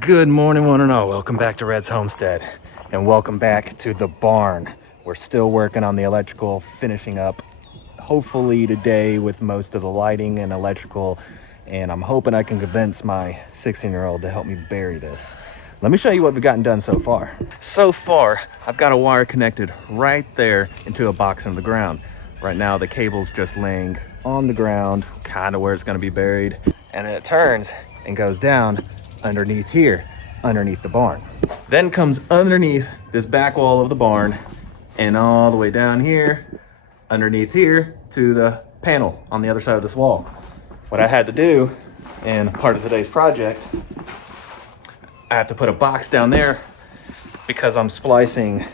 Good morning, one and all. Welcome back to Red's Homestead, and welcome back to the barn. We're still working on the electrical, finishing up hopefully today with most of the lighting and electrical, and I'm hoping I can convince my 16-year-old to help me bury this. Let me show you what we've gotten done so far. So far, I've got a wire connected right there into a box in the ground. Right now, the cable's just laying on the ground, kind of where it's going to be buried, and then it turns and goes down underneath here, underneath the barn. Then comes underneath this back wall of the barn and all the way down here, underneath here to the panel on the other side of this wall. What I had to do, and part of today's project, I have to put a box down there because I'm splicing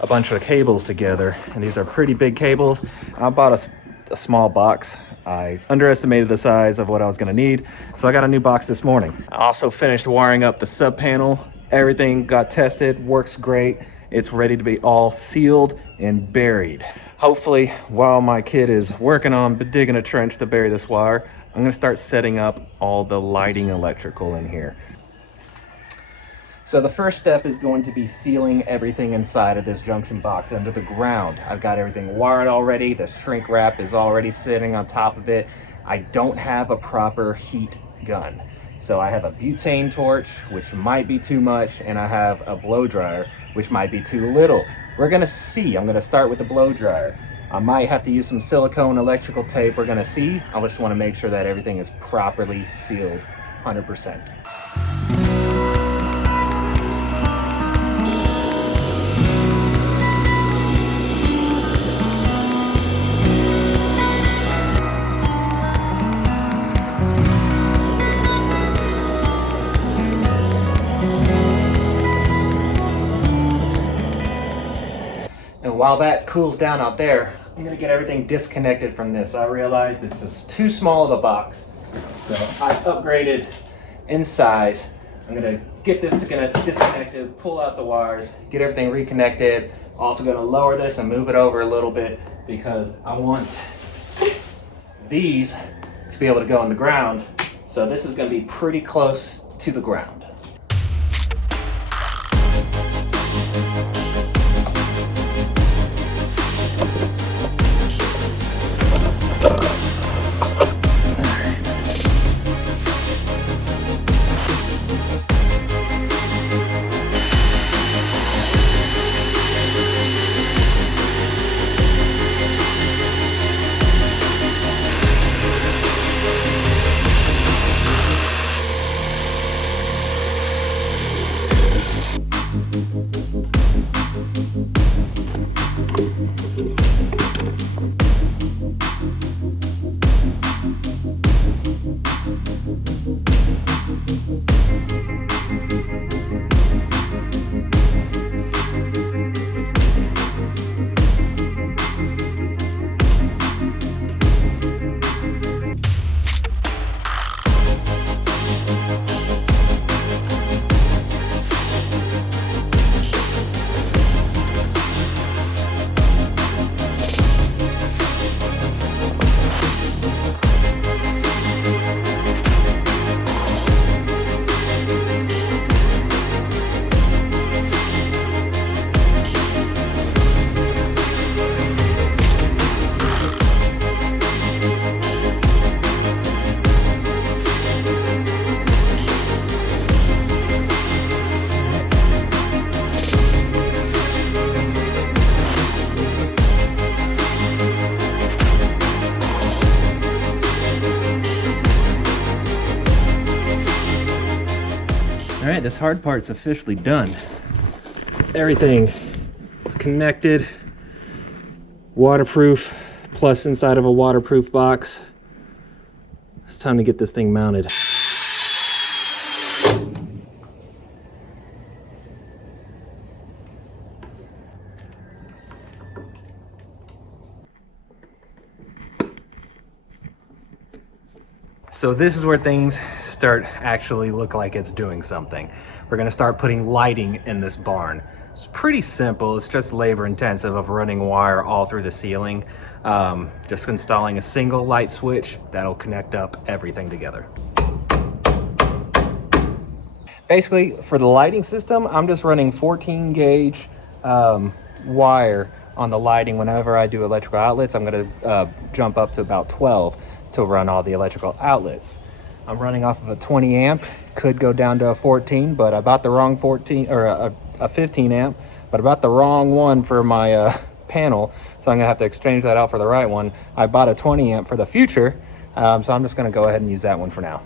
a bunch of cables together, and these are pretty big cables. I bought a small box. I underestimated the size of what I was gonna need, so I got a new box this morning. I also finished wiring up the sub panel. Everything got tested, works great. It's ready to be all sealed and buried. Hopefully, while my kid is working on digging a trench to bury this wire, I'm gonna start setting up all the lighting electrical in here. So the first step is going to be sealing everything inside of this junction box under the ground. I've got everything wired already. The shrink wrap is already sitting on top of it. I don't have a proper heat gun. So I have a butane torch, which might be too much, and I have a blow dryer, which might be too little. We're gonna see. I'm gonna start with the blow dryer. I might have to use some silicone electrical tape. We're gonna see. I just wanna make sure that everything is properly sealed, 100%. And while that cools down out there, I'm gonna get everything disconnected from this. I realized it's just too small of a box, so I upgraded in size. I'm gonna get this disconnected, pull out the wires, get everything reconnected. Also gonna lower this and move it over a little bit because I want these to be able to go in the ground. So this is gonna be pretty close to the ground. All right, this hard part's officially done. Everything is connected, waterproof, plus inside of a waterproof box. It's time to get this thing mounted. So this is where things start actually look like it's doing something. We're gonna start putting lighting in this barn. It's pretty simple. It's just labor intensive of running wire all through the ceiling. Just installing a single light switch that'll connect up everything together. Basically, for the lighting system, I'm just running 14 gauge wire on the lighting. Whenever I do electrical outlets, I'm going to jump up to about 12 to run all the electrical outlets. I'm running off of a 20 amp, could go down to a 14, but I bought the wrong 14 or a 15 amp, but I bought the wrong one for my panel, so I'm gonna have to exchange that out for the right one. I bought a 20 amp for the future, so I'm just gonna go ahead and use that one for now.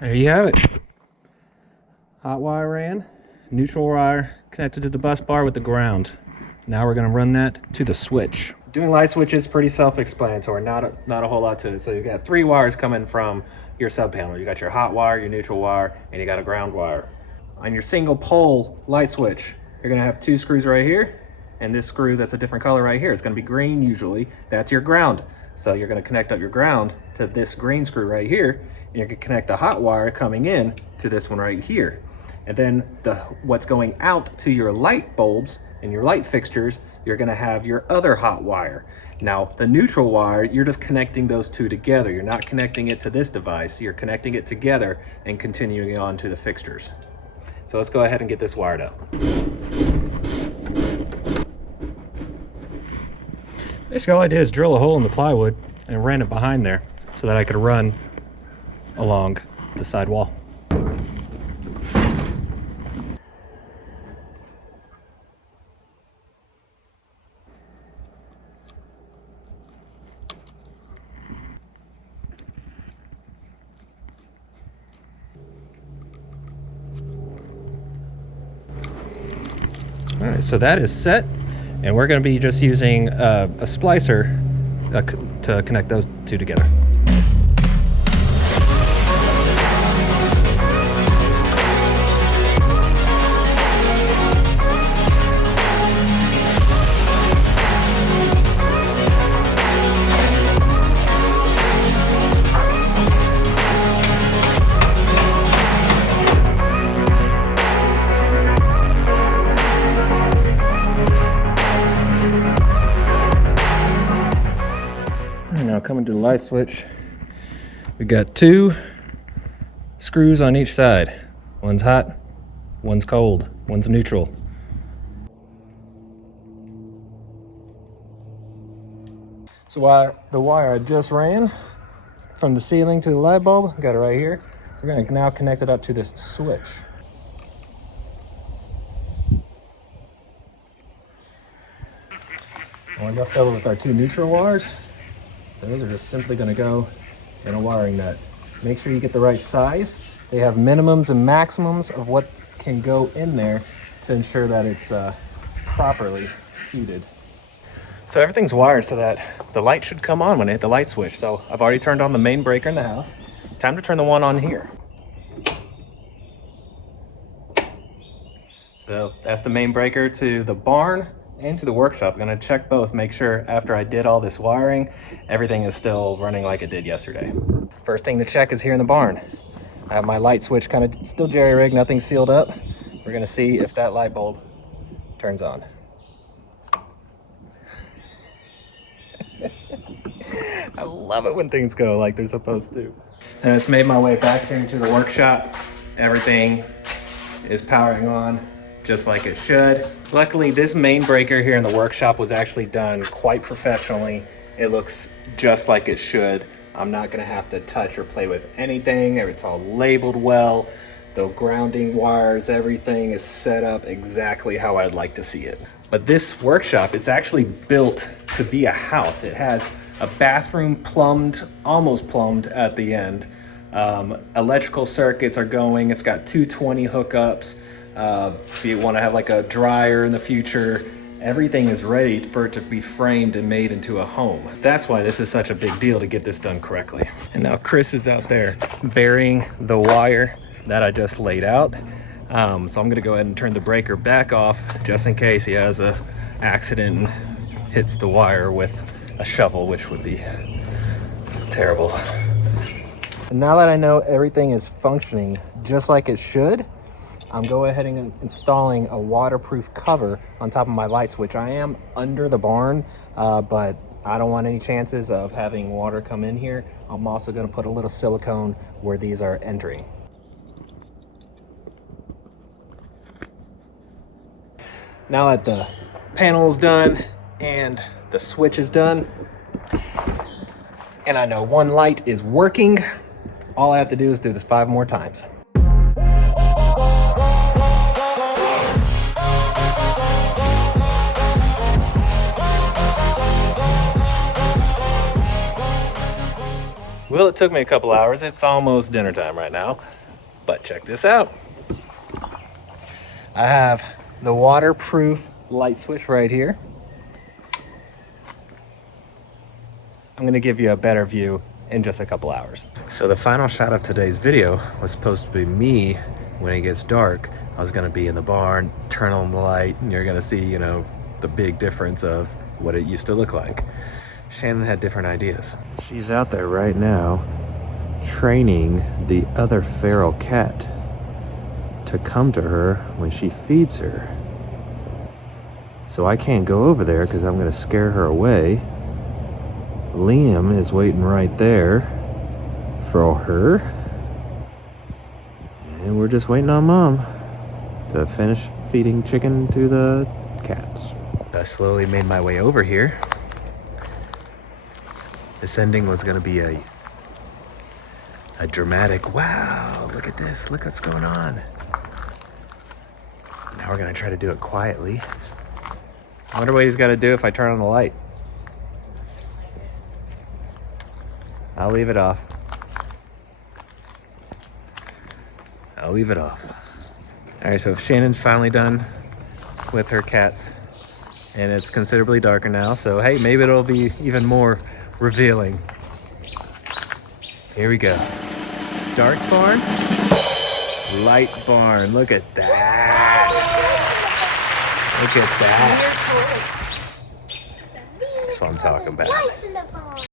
There you have it. Hot wire ran, neutral wire connected to the bus bar with the ground. Now we're gonna run that to the switch. Doing light switch is pretty self-explanatory, not a whole lot to it. So you got 3 wires coming from your sub panel. You got your hot wire, your neutral wire, and you got a ground wire. On your single pole light switch, you're gonna have 2 screws right here, and this screw that's a different color right here. It's gonna be green usually. That's your ground. So you're gonna connect up your ground to this green screw right here, and you're gonna connect a hot wire coming in to this one right here. And then what's going out to your light bulbs and your light fixtures, you're gonna have your other hot wire. Now, the neutral wire, you're just connecting those two together. You're not connecting it to this device. You're connecting it together and continuing on to the fixtures. So let's go ahead and get this wired up. Basically, all I did is drill a hole in the plywood and ran it behind there so that I could run along the side wall. All right, so that is set, and we're going to be just using a splicer to connect those two together. Now coming to the light switch, we got 2 screws on each side. One's hot, one's cold, one's neutral. So the wire I just ran from the ceiling to the light bulb, got it right here. We're going to now connect it up to this switch. And we're left over with our 2 neutral wires. Those are just simply going to go in a wiring nut. Make sure you get the right size. They have minimums and maximums of what can go in there to ensure that it's properly seated. So everything's wired so that the light should come on when I hit the light switch. So I've already turned on the main breaker in the house. Time to turn the one on here. So that's the main breaker to the barn and to the workshop. I'm gonna check both, make sure after I did all this wiring, everything is still running like it did yesterday. First thing to check is here in the barn. I have my light switch kind of still jerry-rigged, nothing sealed up. We're gonna see if that light bulb turns on. I love it when things go like they're supposed to. And it's made my way back here into the workshop. Everything is powering on just like it should. Luckily, this main breaker here in the workshop was actually done quite professionally. It looks just like it should. I'm not gonna have to touch or play with anything. It's all labeled well. The grounding wires, everything is set up exactly how I'd like to see it. But this workshop, it's actually built to be a house. It has a bathroom plumbed, almost plumbed at the end. Electrical circuits are going. It's got 220 hookups. If you want to have like a dryer in the future, Everything is ready for it to be framed and made into a home. That's why this is such a big deal to get this done correctly. And now Chris is out there burying the wire that I just laid out. So I'm gonna go ahead and turn the breaker back off just in case he has a accident and hits the wire with a shovel, which would be terrible. And now that I know everything is functioning just like it should, I'm going ahead and installing a waterproof cover on top of my light switch. I am under the barn, but I don't want any chances of having water come in here. I'm also going to put a little silicone where these are entering. Now that the panel is done and the switch is done, and I know one light is working, all I have to do is do this 5 more times. Well, it took me a couple hours. It's almost dinner time right now, but check this out. I have the waterproof light switch right here. I'm gonna give you a better view in just a couple hours. So the final shot of today's video was supposed to be me when it gets dark. I was gonna be in the barn, turn on the light, and you're gonna see, you know, the big difference of what it used to look like. Shannon had different ideas. She's out there right now training the other feral cat to come to her when she feeds her. So I can't go over there because I'm gonna scare her away. Liam is waiting right there for her. And we're just waiting on Mom to finish feeding chicken to the cats. I slowly made my way over here. This ending was gonna be a dramatic, wow, look at this, look what's going on. Now we're gonna try to do it quietly. I wonder what he's gotta do if I turn on the light. I'll leave it off. I'll leave it off. All right, so Shannon's finally done with her cats, and it's considerably darker now, so hey, maybe it'll be even more revealing. Here we go. Dark barn, light barn. Look at that. Look at that. That's what I'm talking about.